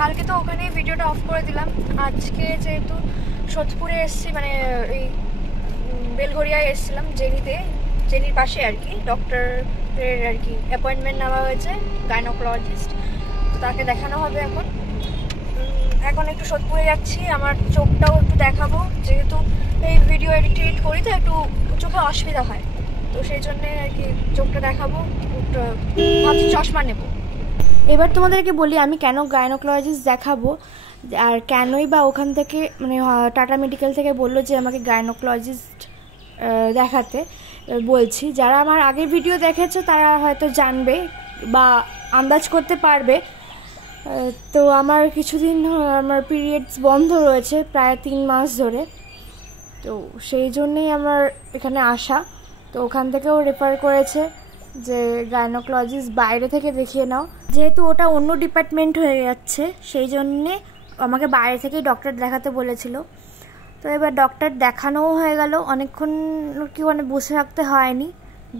কালকে তো ওখানে ভিডিওটা অফ করে দিলাম। আজকে যেহেতু সোদপুরে এসেছি, মানে এই বেলঘরিয়ায় এসেছিলাম, জেনির পাশে আর কি, ডক্টরের আর কি অ্যাপয়েন্টমেন্ট নেওয়া হয়েছে, গাইনোকোলজিস্ট। তো তাকে দেখানো হবে এখন একটু সোদপুরে যাচ্ছি। আমার চোখটাও একটু দেখাবো, যেহেতু এই ভিডিও এডিট করি তো একটু চোখে অসুবিধা হয়, তো সেই জন্যে আর কি চোখটা দেখাবো, ভাবছি চশমা নেব। এবার তোমাদেরকে বলি আমি কেন গাইনোকোলজিস্ট দেখাবো, আর কেনই বা ওখান থেকে মানে টাটা মেডিকেল থেকে বললো যে আমাকে গাইনোকোলজিস্ট দেখাতে। বলছি, যারা আমার আগের ভিডিও দেখেছো তারা হয়তো জানবে বা আন্দাজ করতে পারবে। তো আমার কিছুদিন আমার পিরিয়ডস বন্ধ রয়েছে প্রায় 3 মাস ধরে, তো সেই জন্যেই আমার এখানে আসা। তো ওখান থেকেও রেফার করেছে যে গাইনোকোলজিস্ট বাইরে থেকে দেখিয়ে নাও, যেহেতু ওটা অন্য ডিপার্টমেন্ট হয়ে যাচ্ছে সেই জন্যে আমাকে বাইরে থেকেই ডক্টর দেখাতে বলেছিল। তো এবার ডক্টর দেখানোও হয়ে গেল, অনেকক্ষণ কি মানে বসে থাকতে হয়নি,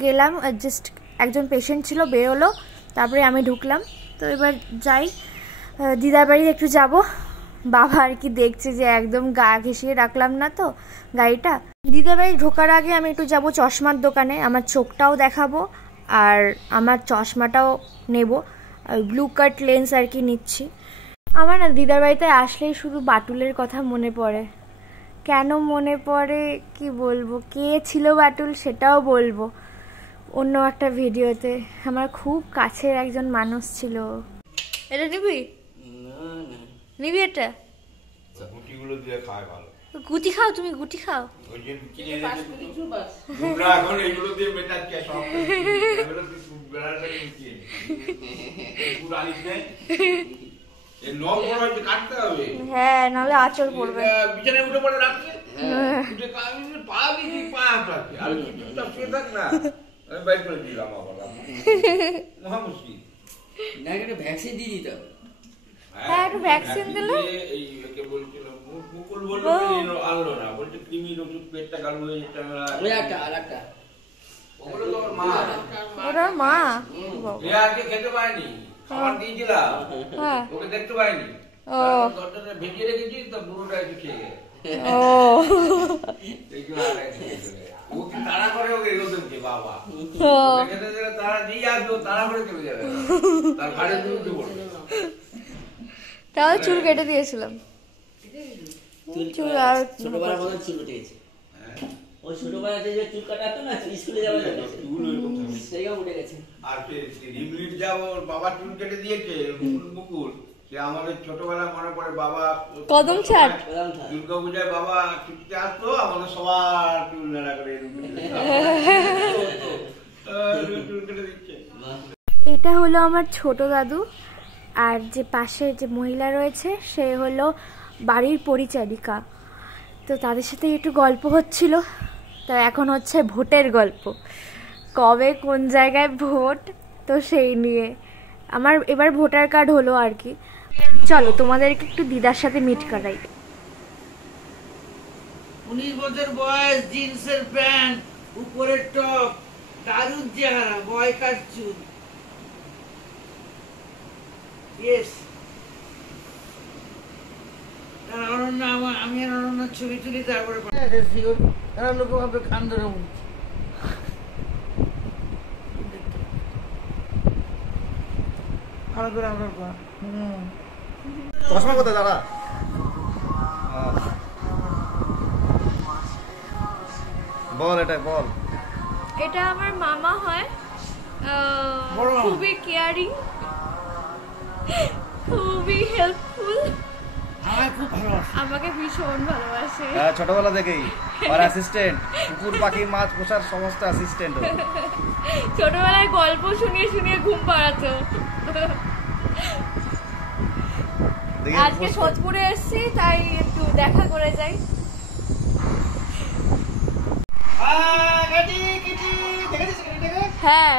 গেলাম, জাস্ট একজন পেশেন্ট ছিল, বেরোলো, তারপরে আমি ঢুকলাম। তো এবার যাই, দিদার বাড়ি একটু যাব। বাবা আর কি দেখছে যে একদম গা ঘেঁষিয়ে রাখলাম না তো গাড়িটা। দিদার বাড়ি ঢোকার আগে আমি একটু যাব চশমার দোকানে, আমার চোখটাও দেখাবো আর আমার চশমাটাও নেব, ব্লু কাট লেন্স আর কি নিচ্ছি। আমার না দিদার বাড়িতে আসলেই শুধু বাটুলের কথা মনে পড়ে। কেন মনে পড়ে কি বলবো, কে ছিল বাটুল সেটাও বলবো অন্য একটা ভিডিওতে। আমার খুব কাছের একজন মানুষ ছিল। এটা নিবি? নিবি এটা? গুটিগুলো দিয়ে খায় ভালো। গুটি খাও তুমি, গুটি খাও। ওই যে কিনে এনেছে তোমরা এখন এগুলো দিয়ে মেটাচ্ছ সব। এগুলো বেড়াটা কিনে পুরো আলিস নেই। এই নব বড় হইতে কাটতে হবে। হ্যাঁ, নালে আঁচড় পড়বে। বিছানায় উঠে পড়ে রাখছে। উঠে কামিয়ে পা দিয়ে পা রাখছে। আর চুপচাপ শুয়ে থাক না। আমি বাইর করে দিলাম আবার। মহা মুশকিল। না একটা ভ্যাকসিন দিয়ে দিতে হবে। হ্যাঁ, একটু ভ্যাকসিন দিলে। এই একে বলছিল মুকুল বললো আনলো না, বলছে কৃমির ওষুধ পেটটা কালো হয়ে যেতে হবে। ওই একটা আরেকটা ওগুলো তো মা, ওরা মা এ আজকে খেতে পায়নি, খাবার দিয়েছিলাম, ওকে দেখতে পাইনি। দরজাটা ভেজিয়ে রেখেছি, তো বুড়োটা একটু খেয়ে গেছে। ও কি তাড়া করে ওকে এগোতে বাবা, খেতে দিলে তারা দিয়ে আসবে, তাড়া করে চলে যাবে, তার ঘাড়ে তুলতে পড়বে। তাও চুল কেটে দিয়েছিলাম, চুল আর ছোটবেলার মতো চুল উঠে গেছে। ওই ছোটবেলাতে যে চুল কাটাতো না স্কুলে যাওয়ার জন্য, চুল ওইরকম সেইটা উঠে গেছে। আর রিমলিট যাব বাবা চুল কেটে দিয়েছে মুকুল, সে আমাদের ছোটবেলা মনে পড়ে। বাবা কদম ছাড় দুর্গা পূজায় বাবা ছুটিতে আসতো, আমাদের সবার চুল নেড়া করে চুল কেটে দিচ্ছে। এটা হলো আমার ছোট দাদু, আর যে পাশে যে মহিলা রয়েছে সে হলো বাড়ির পরিচারিকা। তো তাদের সাথে একটু গল্প হচ্ছিল। তো এখন হচ্ছে ভোটের গল্প, কবে কোন জায়গায় ভোট, তো সেই নিয়ে আমার এবার ভোটার কার্ড হলো আর কি। চলো তোমাদেরকে একটু দিদার সাথে মিট করাই। 19 বছর বয়স, জিন্সের প্যান্ট, উপরের টপ, দারুণ চেহারা, বয়কার চুল। ইয়েস, আমি আর অনন্যার ছবি তুলি, তারপরে লোক ভাবে খান ধরে উঠছে। ভালো করে আমরা চশমা কোথায় দাদা? বল, এটা বল। এটা আমার মামা হয়, খুবই কেয়ারিং, খুবই হেল্পফুল, আমাকে ভীষণ ভালোবাসে। ছোটবেলা থেকেই আর অ্যাসিস্ট্যান্ট, কুকুর পাখি মাছ পোষার সমস্ত অ্যাসিস্ট্যান্ট। ছোটবেলায় গল্প শুনিয়ে শুনিয়ে ঘুম পাড়াতো। আজকে সোদপুরে এসেছি, তাই একটু দেখা করে যাই। হ্যাঁ,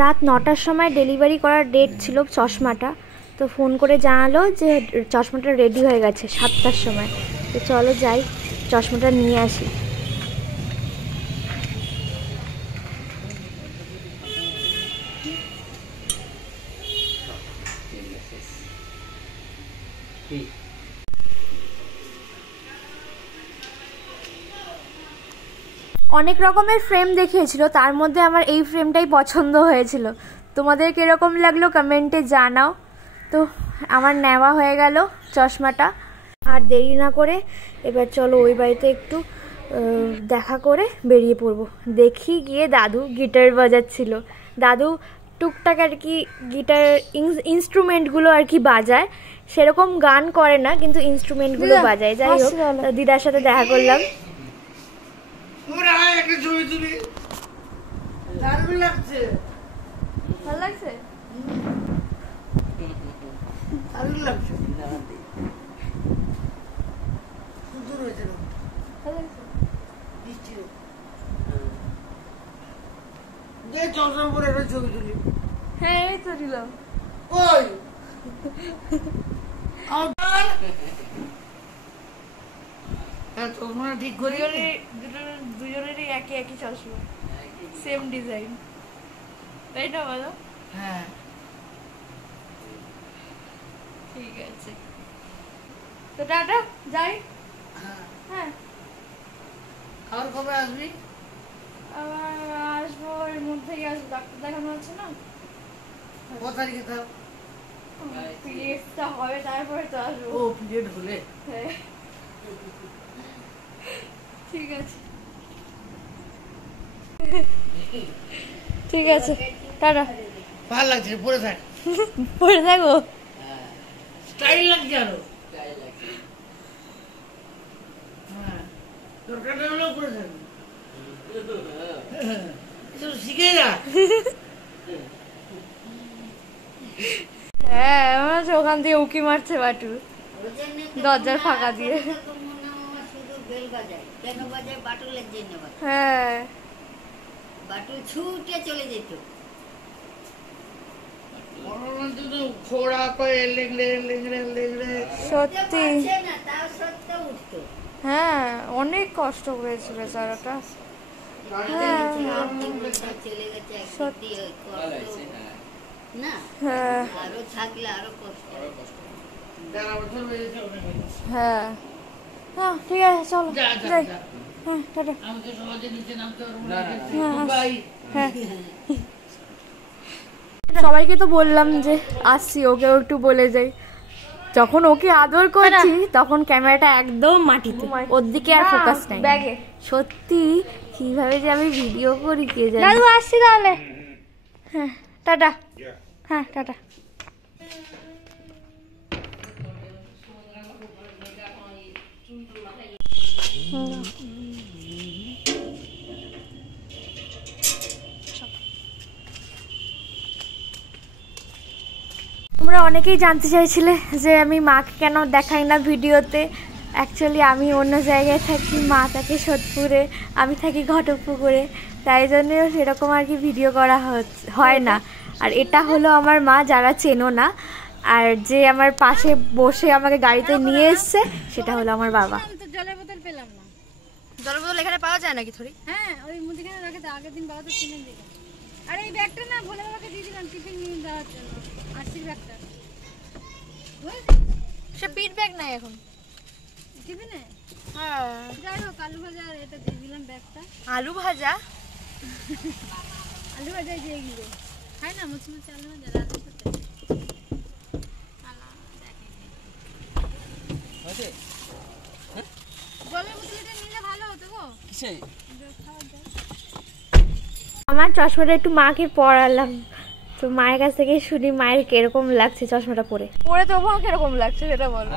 রাত 9টার সময় ডেলিভারি করার ডেট ছিল চশমাটা, তো ফোন করে জানালো যে চশমাটা রেডি হয়ে গেছে 7টার সময়। তো চলো যাই, চশমাটা নিয়ে আসি। অনেক রকমের ফ্রেম দেখিয়েছিল, তার মধ্যে আমার এই ফ্রেমটাই পছন্দ হয়েছিল। তোমাদের কিরকম লাগলো কমেন্টে জানাও। তো আমার নেওয়া হয়ে গেল চশমাটা। আর দেরি না করে এবার চলো ওই বাড়িতে একটু দেখা করে বেরিয়ে পড়বো। দেখি গিয়ে দাদু গিটার বাজাচ্ছিল। দাদু টুকটাক আর কি গিটার ইনস্ট্রুমেন্টগুলো আর কি বাজায়, সেরকম গান করে না কিন্তু ইনস্ট্রুমেন্টগুলো বাজায়। যাই হোক, দিদার সাথে দেখা করলাম। একটা ছবি তুলি, দারুণ লাগছে। ভালো লাগছে? দারুণ লাগছে। সুন্দর হয়েছে। চশমা পরে একটা ছবি তুলি। হ্যাঁ এই তো দিলাম। ওই চশমা ঠিক করি। দুজনেরই একই একই চশমা, সেম ডিজাইন, তাই না বলো? হ্যাঁ ঠিক আছে, তো টাটা, যাই। হ্যাঁ আর কবে আসবি? আবার আসবো, এর মধ্যেই আসবো, ডাক্তার দেখানো আছে না। ক তারিখে থাক? পিরিয়ডসটা হবে তারপরে তো আসবো। ও পিরিয়ড হলে? হ্যাঁ ঠিক আছে, ঠিক আছে, টাটা। ভালো লাগছে, পরে থাক। পরে থাকো, স্টাইল লাগছে আরো। হ্যাঁ দরকারটা হলেও পরে থাকবি, শিখে যা। হ্যাঁ আমার হচ্ছে ওখান দিয়ে উকি মারছে বাটু দরজার ফাঁকা দিয়ে। হ্যাঁ বাটুল ছুটে চলে যেত। খোড়া করে লেগড়ে লেগড়ে লেগড়ে সত্যি, না তাও সত্ত্বেও উঠতো। হ্যাঁ অনেক কষ্ট হয়েছে বেচারাটা। হ্যাঁ চলে গেছে সত্যি। না, হ্যাঁ আরো থাকলে আরো কষ্ট। হ্যাঁ হ্যাঁ ঠিক আছে, চলো যা, যা, যাই। যা। হ্যাঁ টাটা। আমি তো সহজে নিচে নামতে পারবো না, না। না। বাই। হ্যাঁ সবাইকে তো বললাম যে আসছি, ওকেও একটু বলে যাই। যখন ওকে আদর করছি তখন ক্যামেরাটা একদম মাটিতে, ওর দিকে আর ফোকাস নাই। ব্যাগে সত্যি কিভাবে যে আমি ভিডিও করি কে জানে। দাদু আসছি তাহলে। হ্যাঁ টাটা। হ্যাঁ টাটা। তোমরা অনেকেই জানতে চাইছিলে যে আমি মাকে কেন দেখাই না ভিডিওতে। অ্যাকচুয়ালি আমি অন্য জায়গায় থাকি, মা থাকে সোদপুরে, আমি থাকি ঘটকপুকুরে, তাই জন্য সেরকম আর কি ভিডিও করা হয় না। আর এটা হলো আমার মা, যারা চেনো না। আর যে আমার পাশে বসে আমাকে গাড়িতে নিয়ে এসছে সেটা হলো আমার বাবা। জলের বোতল পেলাম না। জলের বোতল এখানে পাওয়া যায় নাকি থরি? হ্যাঁ ওই মুদিখানে রাখে তো, আগের দিন বাবা তো কিনে দিল। আর এই ব্যাগটা না ভোলে বাবাকে দিয়ে দিলাম টিফিন নিয়ে দেওয়ার জন্য, আশির ব্যাগটা। সে পিট ব্যাগ নাই এখন টিফিনে? হ্যাঁ যাই হোক, আলু ভাজা আর এটা দিয়ে দিলাম ব্যাগটা। আলু ভাজা, আলু ভাজাই দিয়ে গেলে খাই না, মুচি মুচি আলু ভাজা রাতের সাথে। জলের বোতলটা নিলে ভালো হতো গো। আমার চশমাটা একটু মাকে পরালাম, তো মায়ের কাছ থেকে শুনি মায়ের কিরকম লাগছে চশমাটা পরে। পরে তোমার কিরকম লাগছে সেটা বলো।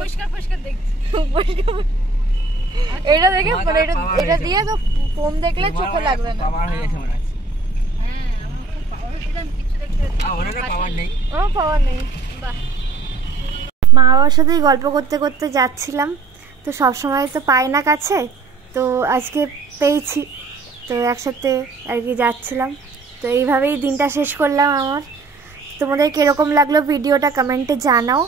পরিষ্কার পরিষ্কার দেখছি। এটা দেখে মানে এটা দিয়ে তো ফোন দেখলে চোখে লাগবে না। পাওয়ার হয়ে গেছে মনে হচ্ছে। হ্যাঁ আমার খুব পাওয়ার ছিলাম, কিছু দেখতে আমার পাওয়ার নেই। আমার পাওয়ার নেই। মা বাবার সাথেই গল্প করতে করতে যাচ্ছিলাম, তো সবসময় তো পাই না কাছে, তো আজকে পেয়েছি, তো একসাথে আর কি যাচ্ছিলাম। তো এইভাবেই দিনটা শেষ করলাম আমার। তোমাদের কীরকম লাগলো ভিডিওটা কমেন্টে জানাও।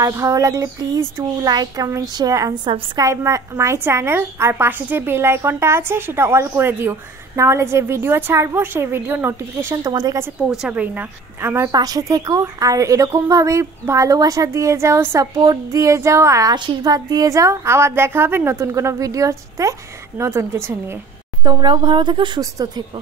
আর ভালো লাগলে please do like comment share and subscribe my channel. আর পাশে যে বেল আইকনটা আছে সেটা অল করে দিও, নাহলে যে ভিডিও ছাড়বো সেই ভিডিও নোটিফিকেশান তোমাদের কাছে পৌঁছাবেই না। আমার পাশে থেকো আর এরকমভাবেই ভালোবাসা দিয়ে যাও, সাপোর্ট দিয়ে যাও আর আশীর্বাদ দিয়ে যাও। আবার দেখা হবে নতুন কোনো ভিডিওতে নতুন কিছু নিয়ে। তোমরাও ভালো থেকো, সুস্থ থেকো।